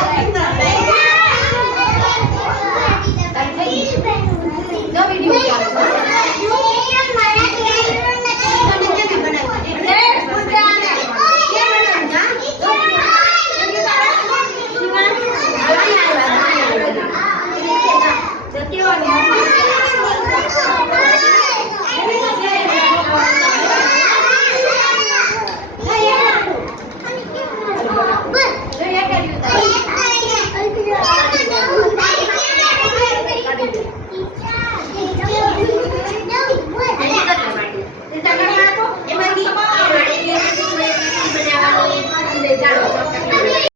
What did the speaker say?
Yeah.